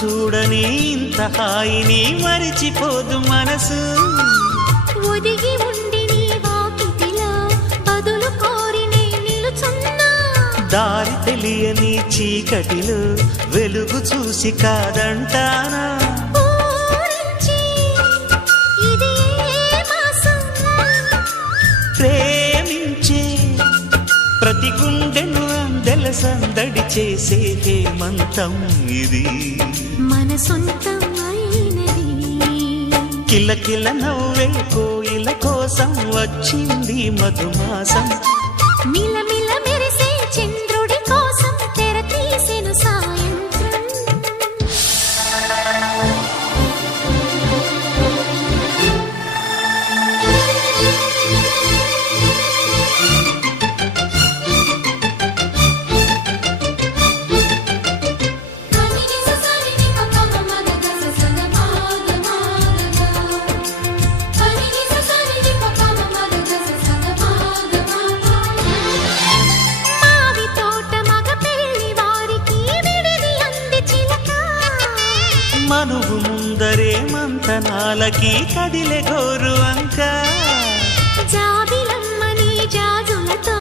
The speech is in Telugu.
చూడని ఇంత హాయిని మరిచిపోదు మనసు. ఒదిగి ఉండి నీ వాకిటిలో బదులు కోరి నే నిలుచున్నా. దారి తెలియని చీకటిలో వెలుగు చూసి కాదంటానా. ప్రేమించే ప్రతి గుండెను అందెల సందడి చేసే హేమంతం ఇది. మన సొంతం అయినది. కిలకిల నవ్వే కోయిల కోసం వచ్చింది మధుమాసం. మిలమిల మెరిసే చంద్రుడి కోసం తెర తీసెను సాయంత్రం. మనువు ముందరే మంతనాలకి కదిలే గోరు అంక. జాబిలమ్మని జాజులతో